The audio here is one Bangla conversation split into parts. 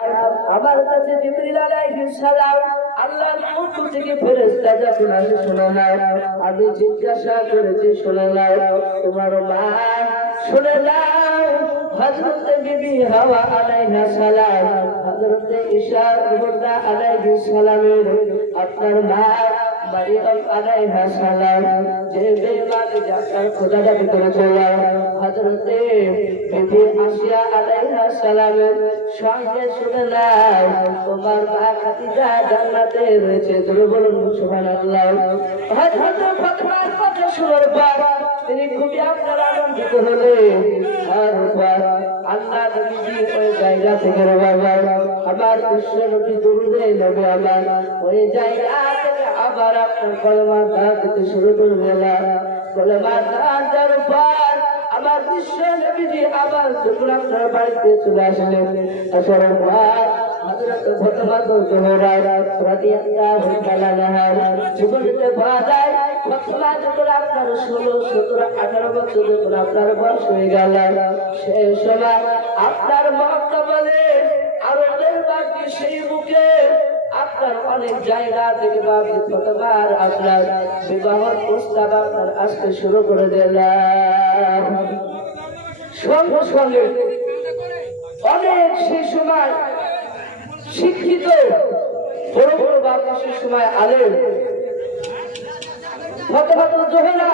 আমার কাছে জিবরিল আলাইহিস সালাম আল্লাহর পক্ষ থেকে ফেরেশতা যখন আসে শোনা নাও, আমি জিজ্ঞাসা করেছি শোনা নাও তোমার মা, শুনে নাও হযরত বিবি হাওয়া আলাইহা সালাম, হযরত ঈসা রুহুল্লাহ আলাইহিস সালামের আপনার মা মারিয়াম আলাইহা সালাম যে বেঈমান জাকার খোদাটা ভিতরে চলে হযরত বিবি আসিয়া আলাইহা সালামের সঙ্গে শুনে নাও তোমার মা খাদিজা জান্নাতে রয়েছে। জোরে বলুন সুবহানাল্লাহ। হযরত ফাতেমার কথা শোনার পর তিনি খুবই আপনার আনন্দিত হলেন। তারপর আল্লাহ নবীজি ওই জায়গা থেকে বাবা আমার বিশ্ব নবী দুরুদে নবী আমার ওই জায়গা থেকে আবার আপনার কলমা দান দিতে শুরু করে দিলেন। কলমা দান দেওয়ার পর আমার বিশ্ব নবীজি আবার যখন আপনার বাড়িতে চলে আসলেন, আসার পর হযরত ফাতেমা জোহরা রাদিয়াল্লাহু তাআলা আনহা জীবনে পাওয়া যায় ফাতেমা যখন আপনার 16, 17, 18 বছর যখন আপনার বয়স হয়ে গেল, সেই সময় আপনার মক্কা বলে আরবের বাকি সেই বুকে আপনার অনেক জায়গা থেকে বাকি ফাতেমার আপনার বিবাহের প্রস্তাব আপনার আসতে শুরু করে দিলেন। সঙ্গে সঙ্গে অনেক সেই সময় শিক্ষিত বড় বড় বাবা সেই সময় আলেম ফাতেমা জোহরা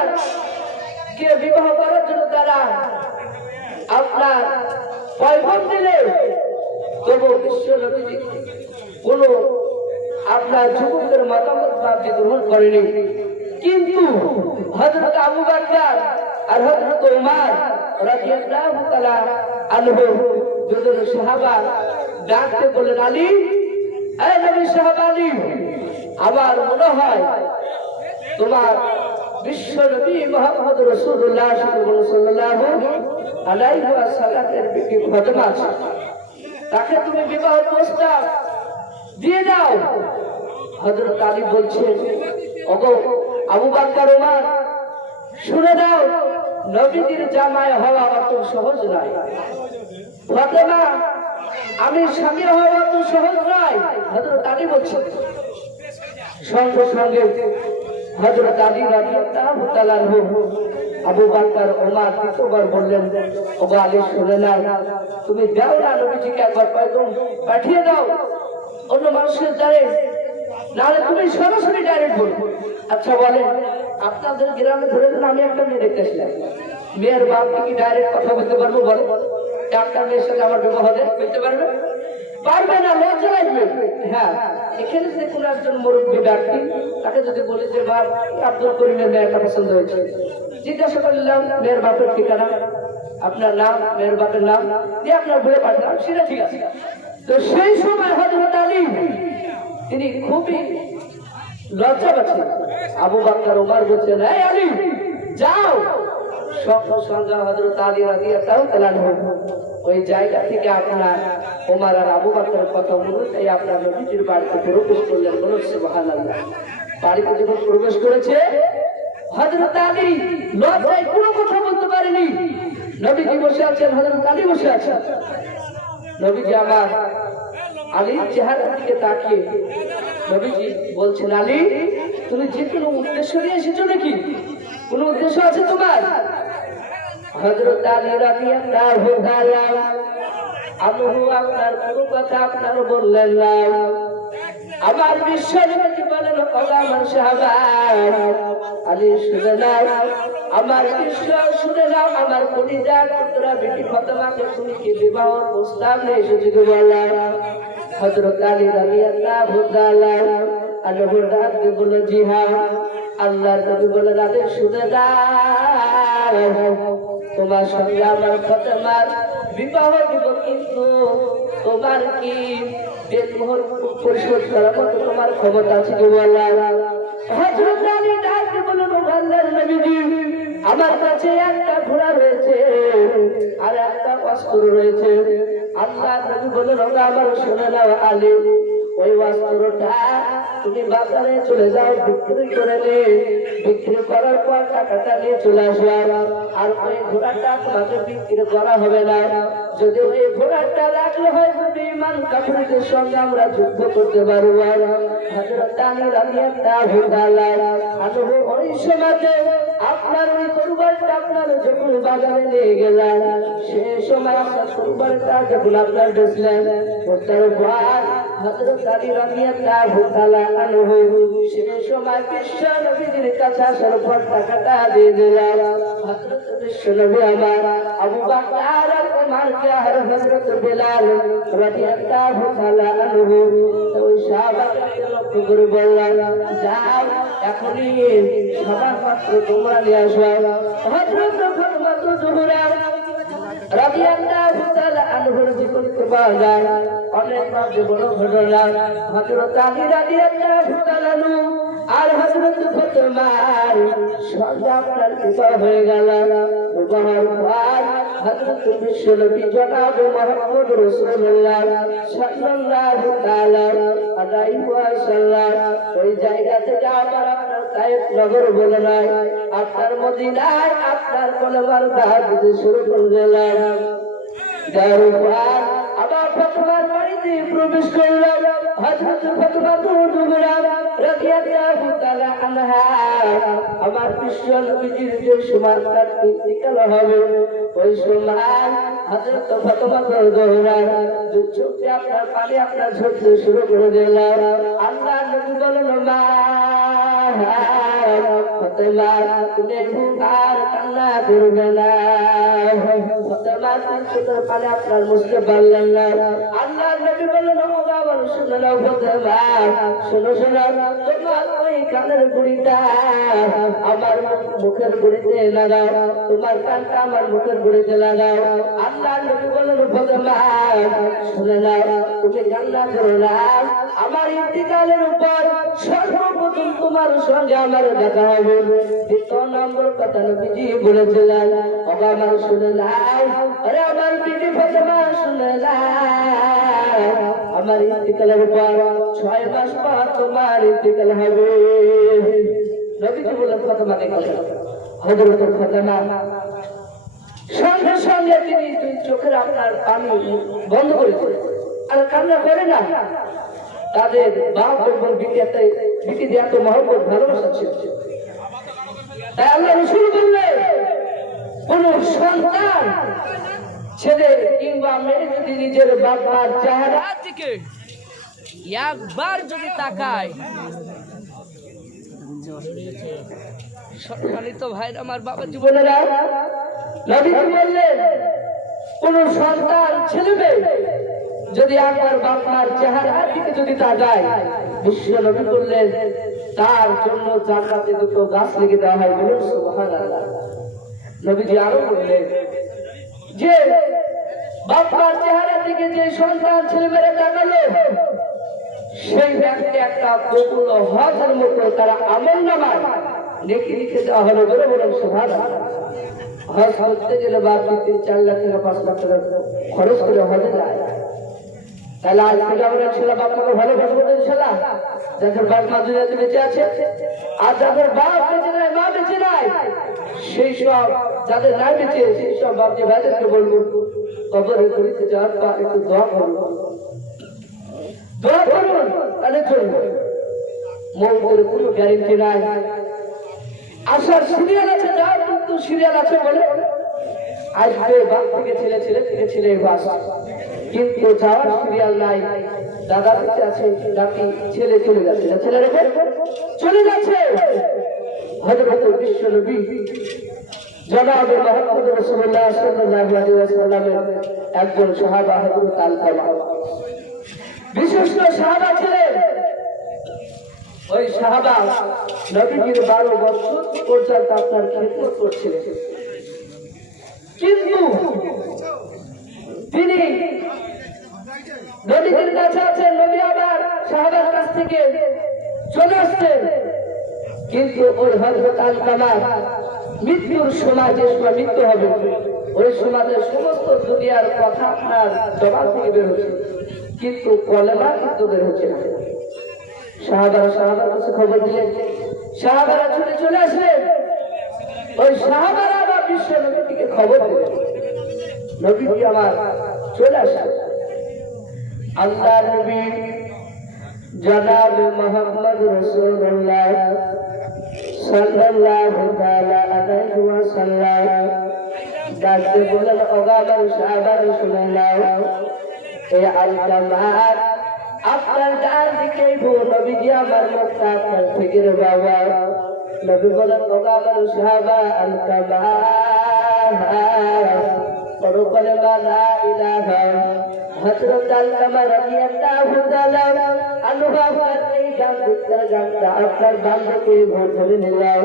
কে বিবাহ করার জন্য তারা আপনার পয়গম দিলে, তবু বিশ্ব নবীজি কোন আপনার যুবকের মতামত বাকি গ্রহণ করেনি। কিন্তু হযরত আবু বকর আর হযরত ওমর রাদিয়াল্লাহু তাআলা আনহু দুজন সাহাবা ডাকতে বললেন, আলী, এই নবী সাহাবা আলী, আমার মনে হয় তোমার বিশ্ব নবী মুহাম্মদ রাসূলুল্লাহ সাল্লাল্লাহু আলাইহি ওয়াসাল্লামের বিবি ফাতেমা আছে, তাকে তুমি বিবাহ প্রস্তাব দিয়ে দাও। হযরত আলী বলছেন, ওগো আবু বকর ওমর, শুনে দাও, নবীজির জামাই হওয়া অত সহজ নয়। ফাতেমা, আমি স্বামী হওয়া অত সহজ নয়। হযরত আলী বলছেন। সঙ্গে সঙ্গে হযরত আলী রাদিয়াল্লাহু তাআলা আবু বকর ওমর দ্বিতীয়বার বললেন, ওগো আলী, শুনে নাও, তুমি দাও না নবীজিকে একবার পয়গম পাঠিয়ে দাও অন্য মানুষের দ্বারে, নাহলে তুমি সরাসরি ডাইরেক্ট বলো। আচ্ছা বলেন, আপনাদের গ্রামে ধরে দিন আমি একটা মেয়ে দেখতেছিলাম, মেয়ের বাপকে কি ডাইরেক্ট কথা বলতে পারবো? বলো, আপনার মেয়ের সাথে আমার বিবাহ বলতে পারবে? পারবে না, লজ্জা লাগবে। হ্যাঁ, এখানে যে কোনো একজন মুরব্বী ব্যক্তি, তাকে যদি বলি যে বাপ আব্দুল করিমের মেয়েটা পছন্দ হয়েছে, জিজ্ঞাসা করলাম মেয়ের বাপের ঠিকানা, আপনার নাম, মেয়ের বাপের নাম দিয়ে আপনার বলে পাঠালাম, সেটা ঠিক আছে। তো সেই সময় হযরত আলী তিনি খুবই লজ্জা পাচ্ছেন। আবু বকর ওমর বলছেন, এই আলী, যাও। সঙ্গে সঙ্গে হযরত আলী রাদিয়াল্লাহু তাআলা ওই জায়গা থেকে আপনার ওমর আর আবু বকরের কথা অনুযায়ী আপনার নবীজির বাড়িতে প্রবেশ করলেন। বলুন সুবহানাল্লাহ। বাড়িতে যখন প্রবেশ করেছে হযরত আলী লজ্জায় কোনো কথা বলতে পারেনি। নবীজি বসে আছেন, হযরত আলী বসে আছেন। নবীজি আমার আলীর চেহারার দিকে তাকিয়ে নবীজি বলছেন, আলী, তুমি যে কোনো উদ্দেশ্য নিয়ে এসেছো নাকি? কোন উদ্দেশ্য আছে তোমার? হযরত আলী রাদিয়াল্লাহু তাআলা আনহু আপনার কোনো কথা আপনার বললেন না। আমার বিশ্ব নবী বলেন, ওগো আমার সাহাবা আলী, শুনে নাও, আমার বিশ্ব শুনে নাও, আমার কলিজা পুত্রা বিবি ফাতেমাকে তুমি কি বিবাহ প্রস্তাব নিয়ে এসেছো? বললাম। হযরত আলী রাদিয়াল্লাহু তাআলা আনহু ডাক দিয়ে বলল, জি হ্যাঁ। আল্লাহর নবী বলেন, আলী, শুনে দাও, তোমার সঙ্গে আমার ফাতেমার বিবাহ দিব, কিন্তু তোমার কি দেনমোহর পরিশোধ করার মতো তোমার ক্ষমতা আছে কি? বললাম। হযরত আলী ডাক দিয়ে বললেন, আল্লাহর নবীজি, আমার কাছে একটা ঘোড়া রয়েছে আর একটা অস্ত্র রয়েছে। আল্লাহর নবী বললেন, ওগো আমার শুনে নাও আলী, ওই অস্ত্রটা তুমি বাজারে চলে যাও, বিক্রি করে নে, বিক্রি করার পর টাকাটা নিয়ে চলে আসবে, আর ওই ঘোড়াটা তোমাকে বিক্রি করা হবে না। যদি ওই ঘোড়াটা রাখলে হয় ইমান কাফিরদের সঙ্গে আমরা যুদ্ধ করতে পারবো। হযরত আলী রাদিয়াল্লাহু তাআলা আনহু ওই সময়তে আপনার ওই কুরবানটা আপনার যখন বাজারে নিয়ে গেলেন, সেই সময় আপনার কুরবানটা যখন আপনার বেচলেন, ওটার পর হযরত আলী রাদিয়াল্লাহু তাআলা আনহু সেই সময় বিশ্ব নবীর কাছে আসার পর টাকাটা দিয়ে দিলেন। হযরত বিশ্ব নবী আমার আবু বকর আর ওমরকে আর হযরত বিলাল রাদিয়াল্লাহু তাআলা আনহু ওই সাহাবাকে লক্ষ্য করে বললেন, যাও এখনই সবার পাত্র তোমরা নিয়ে আসো। হযরত ফাতেমা জোহরা রাদিয়াল্লাহু তাআলা আনহুর জীবন পাওয়া যায় অনেক বড় ঘটনা। হযরত আলী রাদিয়াল্লাহু তাআলা আর হযরত ফাতেমার সন্তান বিবাহ হয়ে গেল। বিবাহের পর হযরত বিশ্বনবী জনাব মুহাম্মদ রাসূলুল্লাহ সাল্লাল্লাহু তাআলা আলাইহি ওয়াসাল্লাম ওই জায়গা থেকে আবার আপনার তায়েফ নগর বলে নাই, আপনার মদিনায় আপনার কলেমার দাওয়াত দিতে শুরু করলেন। আবার ফাতেমার বাড়িতে প্রবেশ করলেন। হযরত ফাতেমা জোহরা রাদিয়াল্লাহু তাআলা আনহা আমার বিশ্ব নবীজির যে সময় তার ইন্তিকাল হবে, ওই সময় হযরত ফাতেমা জোহরা চোখে আপনার পানি আপনার ঝরতে শুরু করে দিলেন। আল্লাহ নবী বলেন, মা ফাতেমা তুমি আর কান্না করবে না। ফাতেমা চোখের পানি আপনার মুছতে পারলেন না। আল্লাহ নবী বলেন, ও বাবা শুনে নাও ফাতেমা, শোনো শোনো, তোমার ওই কানের গুড়িটা আমার মুখের গুড়িতে লাগাও, তোমার কানটা আমার মুখের গুড়িতে লাগাও। আল্লাহ নবী বলেন, ফাতেমা শুনে নাও, তুমি কান্না করো না, আমার ইন্তিকালের উপর সর্বপ্রথম তোমার সঙ্গে আমার দেখা হবে। দ্বিতীয় নম্বর কথা নবীজি বলেছিলেন, বাবা আমার শুনে নাও, আরে আমার বিবি ফাতেমা শুনে নাও, আমার ইন্তিকালের উপর 6 মাস পর তোমার ইন্তিকাল হবে। নবীজি বলেন ফাতেমাকে কথা। হযরত ফাতেমা সঙ্গে সঙ্গে তিনি চোখের আপনার পানি বন্ধ করে দিলেন আর কান্না করে না। তাদের বাপ এবং বিটি দিয়ে এত মহব্বত ভালোবাসা ছিল। তাই আল্লাহ রাসূল বললেন, কোন সন্তান ছেলে কিংবা মেয়ে যদি নিজের বাবার চেহারা দিকে একবার যদি তাকায়, সম্মানিত ভাইরা আমার বাবা জীবনেরা, নবীজি বললেন কোন সন্তান ছেলে মেয়ে যদি একবার বাবার চেহারার দিকে যদি তাকায়, বিশ্ব নবী বললেন তার জন্য জান্নাতে দুটো গাছ লেগে দেওয়া হয়। বলুন সুবহানাল্লাহ। নবীজি আরো বললেন যে বাবার চেহারার দিকে যে সন্তান ছেলে মেয়ে তাকালো, সেই ব্যক্তি একটা কবুল হজের মতো তারা আমলনামায় নেকি লিখে দেওয়া হলো। বলে বলুন সুবহানাল্লাহ। হজ করতে গেলে বাপ 3-4 লাখ টাকা 5 লাখ টাকা খরচ করে হজে যায়। তাহলে আজ থেকে আমরা ছেলে বাপকে ভালোবাসবো ইনশাআল্লাহ, যাদের বাপ মা দুনিয়াতে বেঁচে আছে। আর যাদের বাপ বেঁচে নাই, মা বেঁচে নাই, সেই সব যাদের নাই বেঁচে সেই সব বাপ যে ভাইদেরকে বলবো কবরে গড়িতে যাওয়ার পর একটু দোয়া করুন, দোয়া করুন, তাহলে চলবে। মৌতের কোনো গ্যারেন্টি নাই। আসার সিরিয়াল আছে, যাওয়ার কিন্তু সিরিয়াল আছে বলে আসবে বাপ থেকে ছেলে, ছেলে থেকে ছেলে বাস, কিন্তু যাওয়ার সিরিয়াল নাই। দাদা বেঁচে আছে, নাতি ছেলে চলে যাচ্ছে, ছেলে রেখে চলে যাচ্ছে। হযরত বিশ্ব নবী জনাব মুহাম্মদ রাসূলুল্লাহ সাল্লাল্লাহু আলাইহি ওয়াসাল্লামের একজন সাহাবা হযরত আলকামা, বিশিষ্ট সাহাবা ছিলেন। ওই সাহাবা নবীজির 12 বছর পর্যন্ত আপনার খিদমত করছিলেন, কিন্তু তিনি নবীজির কাছে আছেন, নবী আবার সাহাবার কাছ থেকে চলে আসছেন। কিন্তু ওই হযরত আলকামা মৃত্যুর সময়, যে সময় মৃত্যু হবে, ওই সমাজের সমস্ত দুনিয়ার কথা আপনার জবান থেকে বের হচ্ছে, কিন্তু কলেমা কিন্তু বের হচ্ছে না। সাহাবার কাছে খবর দিলেন, সাহাবারা ছুটে চলে আসলেন। ওই সাহাবারা আবার বিশ্ব নবীকে খবর দিলেন, নবীজি আমার চলে আসেন। আল্লাহ নবী জনাব মুহাম্মদ রাসূলুল্লাহ সাল্লাল্লাহু তাআলা আলাইহি ওয়াসাল্লাম ডাকতে বলেন, ওগাবার সাহাবারা শুনে নাও, এই আলকামার আপনার ডান দিকে নবীজি আমার মুখটা আপনার ফিকির বাবা। নবী বলেন, ওগাবার সাহাবা আলকামার পড়ো কলেমা লা ইলাহা। হযরত আলকামা রাদিয়াল্লাহু তাআলা অনুভব করতে গান দিকর গানটা আপনার বান্ধবকে ভোর ধরে নিলাম।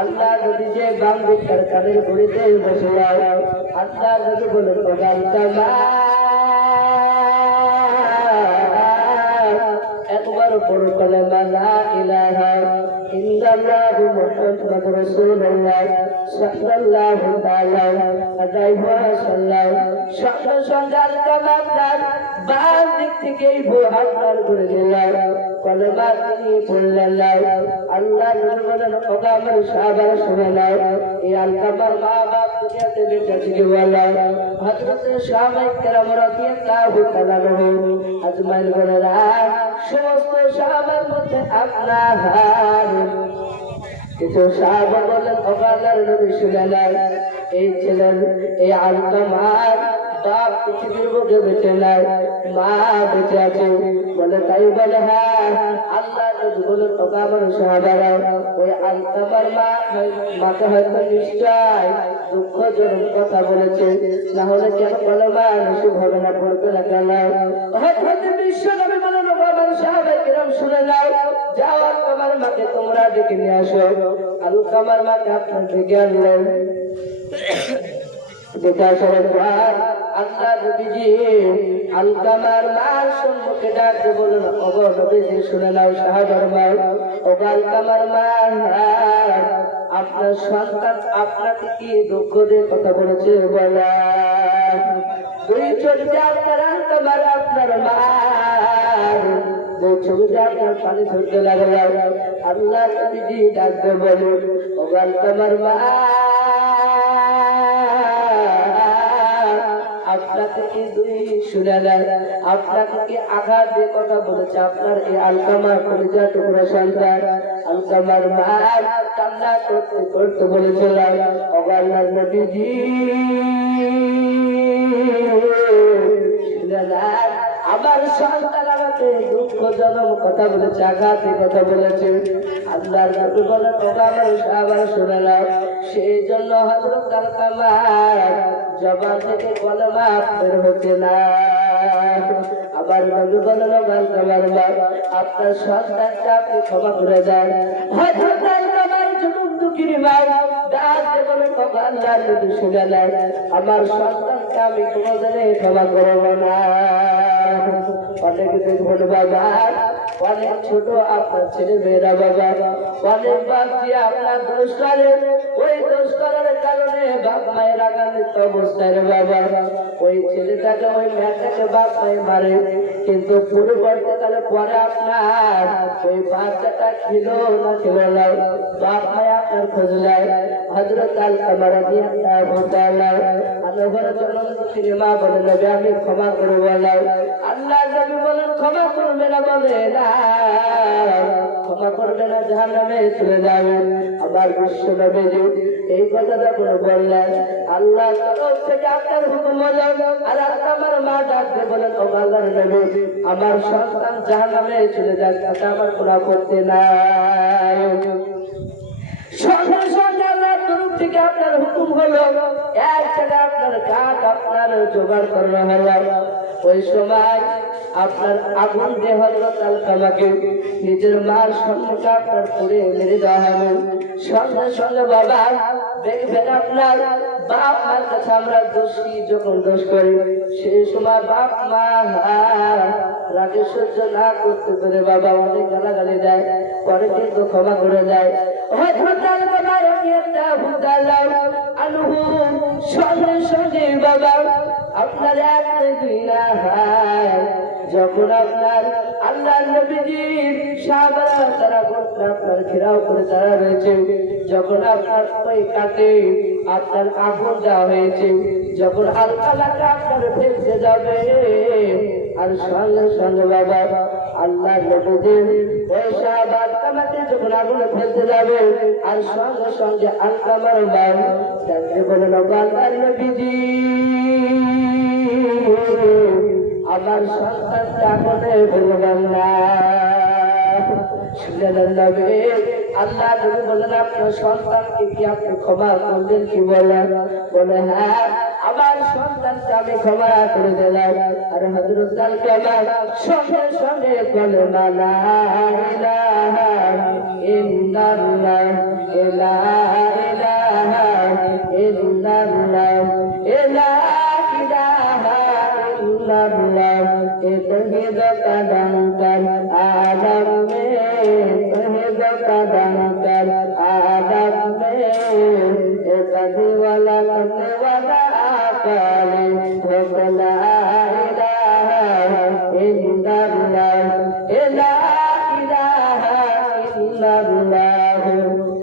আল্লাহ নবী যে বান্ধবটার কানের ঘড়িতে বসলাম। আল্লাহ নবী বলেন, আলকামা একবার পড়ো কলেমা লা ইলাহা ইল্লাল্লাহু মুহাম্মাদুর রাসূলুল্লাহ সাল্লাল্লাহু তাআলা আলাইহি ওয়াসাল্লাম। সঙ্গে সঙ্গে আলকামা আপনার বাম দিক থেকেই আপনার করে দিলাম। কলেমা তিনি পড়লেন। আল্লাহ নবী বলেন, ওগো আমার সাহাবারা শুনে নাও, এই আলকামার মা বাপ দুনিয়াতে বেঁচে থেকে বলা হযরত সাহাবায়ে কেরাম রাদিয়াল্লাহু তাআলা আজমাইন বলেরা সমস্ত সাহাবার মধ্যে আপনার কিছু সাহাবা বলেন, ওগো আল্লাহর নবী শুনে নাও, এই ছিলেন এই আলকামার বাপ পৃথিবীর বুকে বেঁচে নাই, মা বেঁচে আছে। বলে তাই? বলে হ্যাঁ। আল্লাহ নবী বলেন, ওগো আমার সাহাবারা, ওই আলকামার মাকে হয়তো নিশ্চয় দুঃখজনক কথা বলেছে, না হলে কেন কলেমা নসিব হবে না, পড়বে না কেন? হযরত বিশ্ব নবী বলেন, ওগো আমার সাহাবায়ে কেরাম শুনে নাও, যাও আলকামার মাকে তোমরা ডেকে নিয়ে আসো। আলকামার মাকে আপনার ডেকে আনলেন। আল্লাহ নবীজি আলকামার মার সম্মুখে ডাকতে বলেন, ওগো নবীজি শুনে নাও সাহাবার মা, ওগো আলকামার মা, আপনার সন্তান আপনাকে কি দুঃখ দিয়ে কথা বলেছে বলা? দুই চোখে আপনার আলকামার আপনার মা, দুই চোখে আপনার পানি ঝরতে লাগলো। আল্লাহ নবীজি ডাকতে বলেন, ওগো আলকামার মা, আপনাকে কি দুই শুনে নেন, আপনাকে কি আঘাত দিয়ে কথা বলেছে? আপনার এই আলকামার কলিজা টুকরা সন্তান আলকামার মা কান্না করতে করতে বলেছিল, ওগো আল্লাহর নবীজি শুনে নেন, আমার সন্তান আমাকে দুঃখজনক কথা বলেছে, আঘাত দিয়ে কথা বলেছে। আল্লাহর নবী বলেন, ওগো আমার সাহাবারা শুনে নাও, সেই জন্য হযরত আলকামার জবান থেকে কলেমা বের হচ্ছে না। আবার নবী বলেন, ওগো আলকামার মা, আপনার সন্তানকে আপনি ক্ষমা করে দেন। হযরত আলকামার যুবক দুঃখীর মা ডাকতে বলেন, ওগো আল্লাহর নবী শুনে নেন, আমার সন্তানকে আমি কোনোদিনে ক্ষমা করব না। অনেক দেখুন বাবা, অনেক ছোট আপনার ছেলে মেয়েরা বাবা, অনেক বাপ দিয়ে আপনার দোষ করে, ওই দোষ করার কারণে বাপ মায়ের আগান্বিত অবস্থায় বাবা ওই ছেলেটাকে ওই মেয়েটাকে বাপ মায়ে মারে, কিন্তু পরিবর্তকালে পরে আপনার ওই বাচ্চাটা ছিল না ছিল না, বাপ মায়ে আপনার খোঁজ নেয়। হযরত আলকামা রাদিয়াল্লাহু তাআলা আনহুর জন্ম মা বলে, নবী আমি ক্ষমা করব না। আল্লাহ নবী বলেন, ক্ষমা করবে না? বলে না, ক্ষমা করবে না, জাহান্নামে চলে যাবে। আমার বিশ্ব নবীজি এই কথা যখন বললেন, আল্লাহ তরফ থেকে আপনার হুকুম হলো। আর আলকামার মা ডাকতে বলেন, ওগো আল্লাহর নবী, আমার সন্তান জাহান্নামে চলে যাক, তাতে আমার কোনো আপত্তি নাই। সঙ্গে সঙ্গে আল্লাহর তরফ থেকে আপনার হুকুম হলো, এক জায়গায় আপনার কাঠ আপনার জোগাড় করা হলো। ওই সময় আপনার আগুন দিয়ে হযরত আলকামাকে নিজের মার সম্মুখে আপনার পুড়ে মেরে দেওয়া হবে। সঙ্গে সঙ্গে বাবা দেখবেন, আপনার বাপ মার কাছে আমরা দোষী যখন দোষ করি, সেই সময় বাপ মা রাগে সহ্য না করতে পেরে বাবা অনেক গালাগালি দেয়, পরে কিন্তু ক্ষমা করে দেয়। সঙ্গে সঙ্গে বাবা আপনার এক দুই না যখন আপনার আল্লাহ নবীজির সাহাবারা তারা আপনার ঘেরাও করে তারা রয়েছে, যখন আপনার ওই কাটে আপনার আগুন দেওয়া হয়েছে, যখন আল্লাহকে আপনার ফেলতে যাবে, আর সঙ্গে সঙ্গে বাবা আল্লাহ নবীজির ওই সাহাবাত কামাতে যখন আগুনে ফেলতে যাবে, আর সঙ্গে সঙ্গে আল্লাহর বাবা ডাকতে বলেন, আল্লাহ নবীজি আমার সন্তানটা আগুনে ফেলবেন না। শুনলেন নবী, আল্লাহ নবী বলেন, আপনার সন্তানকে কি আপনি ক্ষমা করলেন কি? বলেন, বলে হ্যাঁ, আমার সন্তানকে আমি ক্ষমা করে দিলাম। আর হযরত আল-কামাল সঙ্গে সঙ্গে বলে, লা ইলাহা ইল্লাল্লাহ, লা ইলাহা ইল্লাল্লাহ, লা ইলাহা ইল্লাল্লাহ। এ তৌহিদ का डंकर आलम में, तौहीद का डंकर आलम में, ए कभी वाला करने वाला आकाले हो, ला इलाहा इल्लल्लाह, ला इलाहा इल्लल्लाह,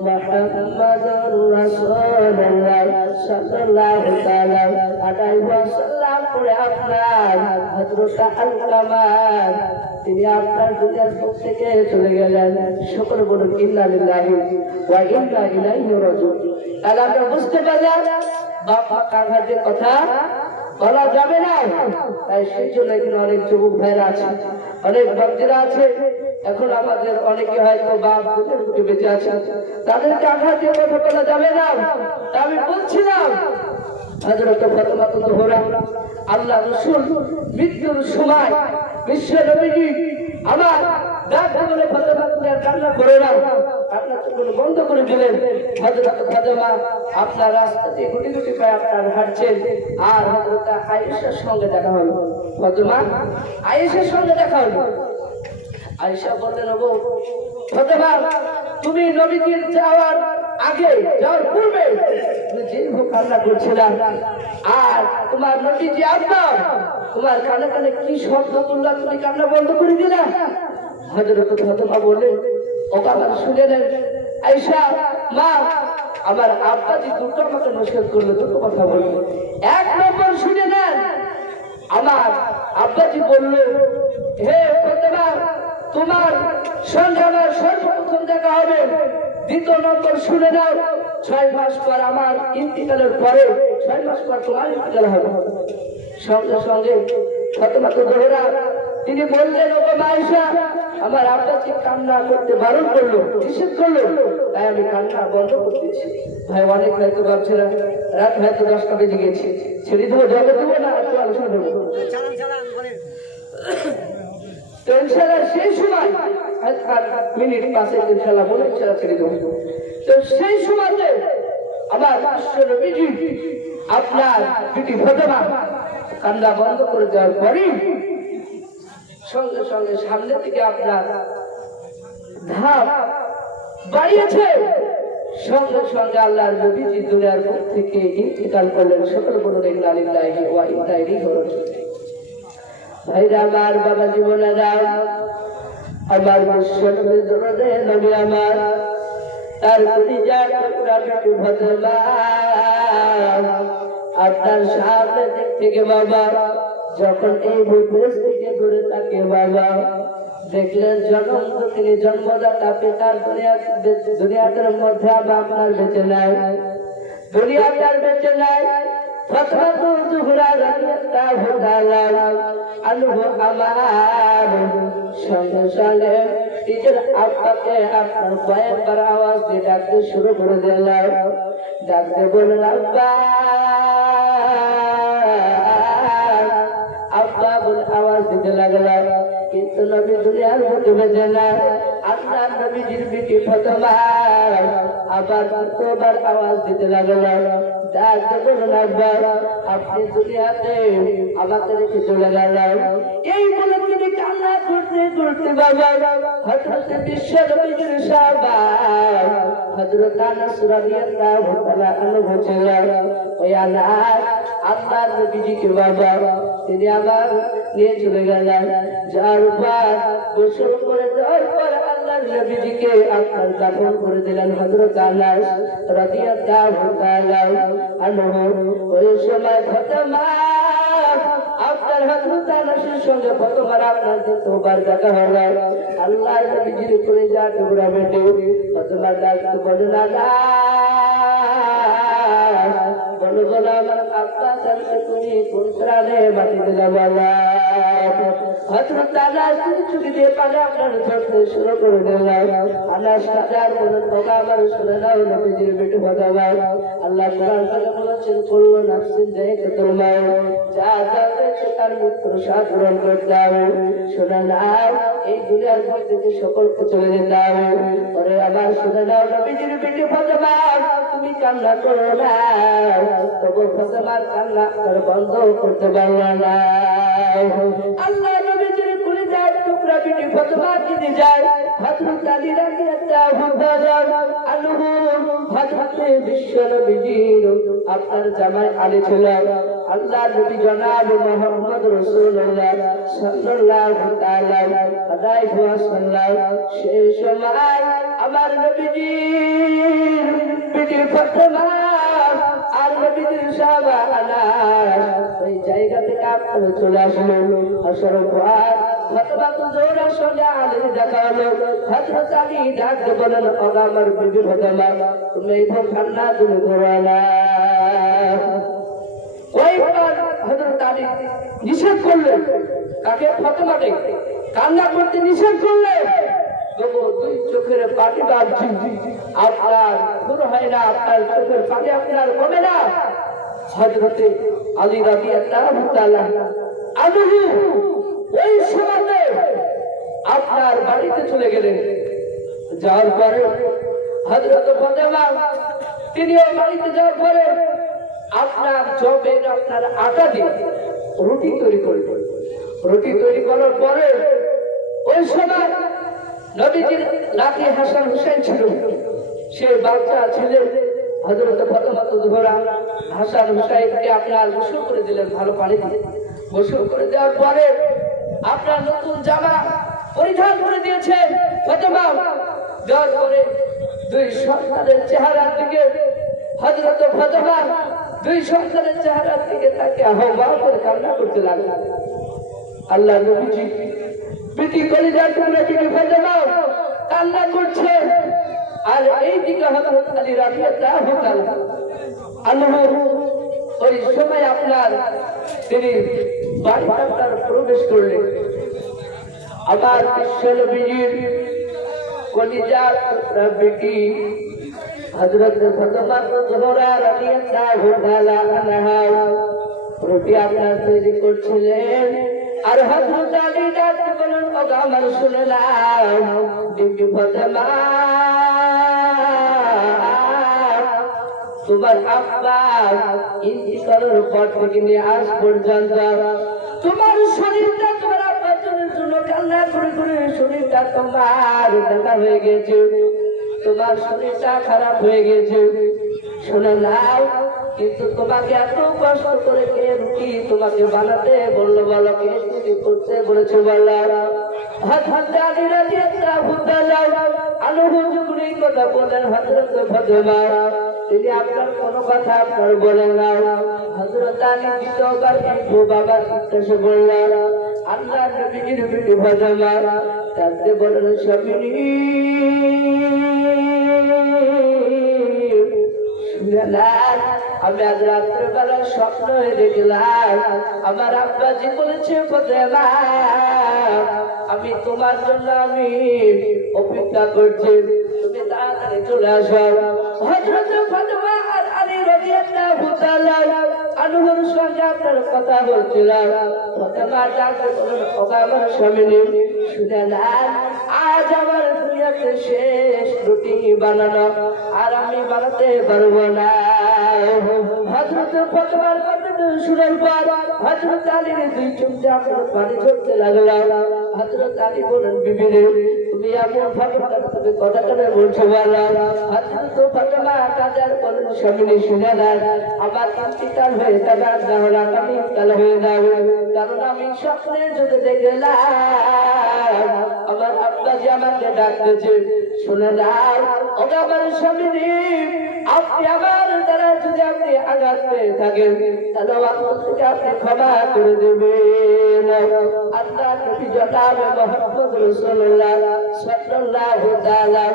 मुहम्मदुर রাসূলুল্লাহ সাল্লাল্লাহু তাআলা আলাইহি ওয়াসাল্লাম পড়ে আপনার হযরত আল-কামাল তিনি আপনার দুনিয়ার পক্ষ থেকে চলে গেলেন। সকলে বলুন ইন্না লিল্লাহি ওয়া ইন্না ইলাইহি রাজিউন। তাহলে আমরা বুঝতে পারলাম বাবা কাকাদের কথা বলা যাবে না। তাই সেই জন্য এখানে অনেক যুবক ভাইরা আছে, অনেক ভক্তরা আছে, এখন আমাদের অনেকে হয়তো বাপ বেঁচে আছে, তাদেরকে আঘাত দিয়ে কথা বলা যাবে না। আমি বলছিলাম হযরত ফাতেমা জোহরা আল্লাহ রাসূল মৃত্যুর সময় বিশ্ব নবীজি আমার ডাক বলে ফাতেমা তুমি কান্না করো না, কান্না চোখ বন্ধ করে দিলেন। হযরত ফাতেমা আপনার রাস্তা দিয়ে গুটি গুটি পায়ে আপনার হাঁটছেন, আর হযরত আয়েশার সঙ্গে দেখা হলো। ফাতেমা আয়েশার সঙ্গে দেখা হলো। আয়েশা বললেন, ওগো ফাতেমা, তুমি নবীজির যাওয়ার আগে, যাওয়ার পূর্বে তুমি যে কান্না করছিলা, আর তোমার নবীজি আব্বা তোমার কানে কানে কি শব্দ করলা, তুমি কান্না বন্ধ করে দিলা? হযরত ফাতেমা বললেন, ও বাবা শুনে নেন আয়েশা মা, আমার আব্বাজি দুটো আমাকে নসিহত করলো, দুটো কথা বললো। এক নম্বর শুনে নেন, আমার আব্বাজি বলল, হে ফাতেমা, তোমার সঙ্গে আমার সর্বপ্রথম দেখা হবে। দ্বিতীয় নম্বর শুনে নাও, 6 মাস পর আমার ইন্তিকালের পরে 6 মাস পর তোমার ইন্তিকাল হবে। সঙ্গে সঙ্গে ফাতেমা জোহরা তিনি বললেন, ও মা আয়েশা, আমার আব্বাকে কান্না করতে বারণ করলো, নিষেধ করলো, তাই আমি কান্না বন্ধ করতেছি। ভাই অনেক হয়তো ভাবছিলাম রাত হয়তো 10টা বেজে গেছে, ছেড়ে দেবো, জলে দেবো না একটু আলোচনা দেবো। তো ইনশাআল্লাহ সেই সময় মিনিট 5 ইনশাআল্লাহ বলে ইনশাআল্লাহ ছেড়ে দেবো। তো সেই সময়তে আমার বিশ্ব নবীজি আপনার বিটি ফাতেমা কান্না বন্ধ করে দেওয়ার পরই সঙ্গে সঙ্গে সামনে থেকে আপনার ধাপ বাড়িয়েছে, সঙ্গে সঙ্গে আল্লাহর নবীজি দুনিয়ার মুখ থেকে ইন্তিকাল করলেন। সকল বলুন ইন্না লিল্লাহি ওয়া ইন্না ইলাইহি রাজিউন। ভাইরা আমার, বাবা জীবনেরা আমার নবী আমার তার কলিজার টুকরা টুকু ফাতেমা আপনার সামনে দিক থেকে বাবা যখন এই ভূপৃষ্ঠ থেকে ঘুরে থাকে বাবা দেখলেন জন্ম তিনি জন্মদাতা পিতার দুনিয়াটার মধ্যে আপনার বেঁচে নাই, দুনিয়াটার বেঁচে নাই। ফাতেমা জোহরা রাদিয়াল্লাহু তাআলা আনহা আমার সঙ্গে সঙ্গে নিজের আব্বাকে আপনার কয়েকবার আওয়াজ দিয়ে ডাকতে শুরু করে দিলেন। ডাকতে বললেন, আব্বা আব্বা বলে আওয়াজ দিতে লাগলেন, কিন্তু নবী দুনিয়ার মধ্যে বেঁচে নাই। আল্লাহ নবীজির বিটি ফাতেমা আবার কতবার আওয়াজ দিতে লাগলেন, ডাকতে বললেন, আব্বা আপনি দুনিয়াতে আমাকে রেখে চলে গেলেন। এই বলে তিনি কান্না করতে করতে বাবা হযরত বিশ্ব নবীজির সাহাবা হযরত আনাস রাদিয়াল্লাহু তাআলা আনহু ছিলেন। ওই আনাস আল্লাহর নবীজিকে বাবা তিনি আবার নিয়ে চলে গেলেন। যার পর গোসল করে দেওয়ার পর আল্লাহর নবীজিকে আপনার কাফন করে দিলেন হযরত আনাস রাদিয়াল্লাহু তাআলা আনহু। ওই সময় ফাতেমা আপনার হযরত আনাসের সঙ্গে প্রথমবার আপনার দ্বিতীয়বার দেখা হলো। আল্লাহর নবীজির কলিজা টুকরা বেটে ফাতেমা ডাকতে বলেন, বলো বলো আমার আব্বা জানতে তুমি কোন প্রাণে মাটি দিলে বলা। হযরত আনাস চুকি দিয়ে পানি আপনার ধরতে শুরু করে দিলেন। আনাস হাজার বলেন, বাবা আমার শুনে নাও নবীজির বেটে ফাতেমা, আল্লাহ কোরআন থেকে বলেছেন কুল্লু নাফসিন যায়িকাতুল মাউত, যা যাবে তার মৃত্যুর স্বাদ গ্রহণ করতে হবে। শুনে নাও এই দুনিয়ার পর থেকে সকলকে চলে যেতে হবে। ওরে আমার শুনে নাও নবীজির বেটে ফাতেমা, তুমি কান্না করো না। তবু ফাতেমার কান্না বন্ধ করতে পারলো না। আল্লাহ নবীজির কলিজার টুকরা বেটে ফাতেমা কিনে যায় হযরত আলী রাদিয়াল্লাহু তাআলা আনহু। হযরত বিশ্ব নবীজির আপনার জামাই আলী ছিল আল্লাহ নবী জনাব মুহাম্মদ রাসূলুল্লাহ সাল্লাল্লাহু তাআলা আলাইহি ওয়াসাল্লাম। সেই সময় আমার নবীজির বেটি ফাতেমা আর নবীজির সাহাবা আনাস ওই জায়গা থেকে আপনারা চলে আসলো। আসার পর ফাতেমা তো জোরে সঙ্গে আলীর দেখা হলো। হযরত আলী ডাকতে বলেন, ও আমার বিবি ফাতেমা, তুমি এই কান্না তুমি করো না। কয়েকবার হযরত আলী নিষেধ করলেন, কাকে? ফাতেমাকে কান্না করতে নিষেধ করলেন। তবু দুই চোখের পানি বাড়ছে, আপনার দূর হয় না, আপনার চোখের পানি আপনার কমে না। হযরত আলী রাদিয়াল্লাহু তাআলা আনহু ওই সময়তে আপনার বাড়িতে চলে গেলেন। যাওয়ার পরে হযরত ফাতেমা তিনিও বাড়িতে যাওয়ার পরে আপনার জবের আপনার আটা দিয়ে রুটি তৈরি করলেন। রুটি তৈরি করার পরে ওই সময় নবীজির নাতি হাসান হুসাইন ছিল, সে বাচ্চা ছিলেন। হযরত ফাতেমা জোহরা হাসান হুসাইনকে আপনার গোসল করে দিলেন ভালো পানি দিয়ে। গোসল করে দেওয়ার পরে আপনার নতুন জামা পরিধান করে দিয়েছেন ফাতেমা। দেওয়ার পরে দুই সন্তানের চেহারার দিকে হযরত ফাতেমা দুই সন্তানের চেহারার দিকে তাকে আহ্বান করে কান্না করতে লাগলেন। আল্লাহ নবীজি বেটি কলিজার টুকরা বেটি ফাতেমা কান্না করছে, আর এই দিকে হযরত আলী রাদিয়াল্লাহু তাআলা আনহু ওই সময় আপনার তিনি বাড়িতে প্রবেশ করলেন। আমার বিশ্ব নবীজির কলিজার টুকরা বেটি হযরত ফাতেমা জোহরা রাদিয়াল্লাহু তাআলা আনহা রুটি আপনার তৈরি করছিলেন। আর হযরত আলী ডাকতে বলেন, ও আমার শুনে নাও বিবি ফাতেমা, তোমার আব্বা ইন্তিকালের পর থেকে নিয়ে আজ পর্যন্ত তোমার শরীরটা তোমার আব্বার জন্য কান্না করে করে শরীরটা তোমার ব্যথা হয়ে গেছে, তোমার শরীরটা খারাপ হয়ে গেছে। শুনে নাও, কিন্তু তোমাকে এত কষ্ট করে কে রুটি তোমাকে বানাতে বললো? বলো কে রুটি করতে বলেছে? বলো। হযরত আলী রাদিয়াল্লাহু তাআলা আনহু যখন এই কথা বলেন হযরত ফাতেমা তিনি আপনার কোনো কথা আপনার বলেন না। হযরত আলী দ্বিতীয়বার একটু বাবা জিজ্ঞাসা করলেন, আল্লাহ নবীজির বিবি ফাতেমা তাকে বলেন, স্বামী আমি আজ রাত্রে বেলা স্বপ্ন দেখলাম আমার আব্বাজি বলেছে ফাতেমা আমি তোমার জন্য আমি অপেক্ষা করছি, তুমি তাড়াতাড়ি চলে আসো। হযরত ফাতেমা আর আলী রাদিয়াল্লাহু তাআলা আনহুর সঙ্গে আপনার কথা বলছিল। ফাতেমা ডাকতে বলেন, ও আমার স্বামী শুনে না, আজ আমার দুনিয়াতে শেষ রুটি বানানো, আর আমি বানাতে পারবো না। হযরত ফাতেমার কথা শোনার পর হযরত আলীর দুই চোখ দিয়ে আপনার পানি ঝরতে লাগলো। হযরত আলী বলেন বিবি রে তুমি এমন ভাবে তুমি কথা কেন বলছো বলো হযরত ফাতেমা কাজার বলেন স্বামী শুনে না আমার ইন্তিকাল হয়ে যাবে তাহলে আমি ইন্তিকাল হয়ে যাবে কারণ আমি স্বপ্নে যদি দেখলাম আমার আব্বাজি আমাকে ডাকতেছে শুনে নাও ওগো আমার স্বামী আপনি আমার দ্বারা যদি আপনি আঘাত পেয়ে থাকেন তাহলে আপনার থেকে আপনি ক্ষমা করে দেবেন আল্লাহ নবী জনাব মুহাম্মদ রাসূলুল্লাহ সাল্লাল্লাহু তাআলা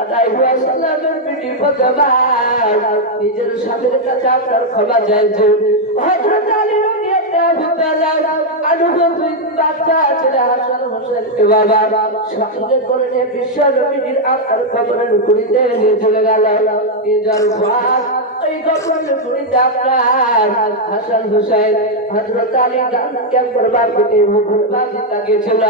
আলাইহি ওয়াসাল্লামের বিবি ফাতেমা নিজের স্বামীর কাছে আপনার ক্ষমা চাইছেন হযরত আলী রাদিয়াল্লাহু তাআলা আনুগত্যের বাচ্চা ছেলে হাসান হোসেন বাবা সঙ্গে করে নিয়ে বিশ্ব নবীর আপনার খবরের গুলিতে নিয়ে চলে গেল এই খবরের গুলিতে আপনার হাসান হোসেন হযরত আলী গানকে একবার বাড়িতে মুখবাজি তাকিয়েছিল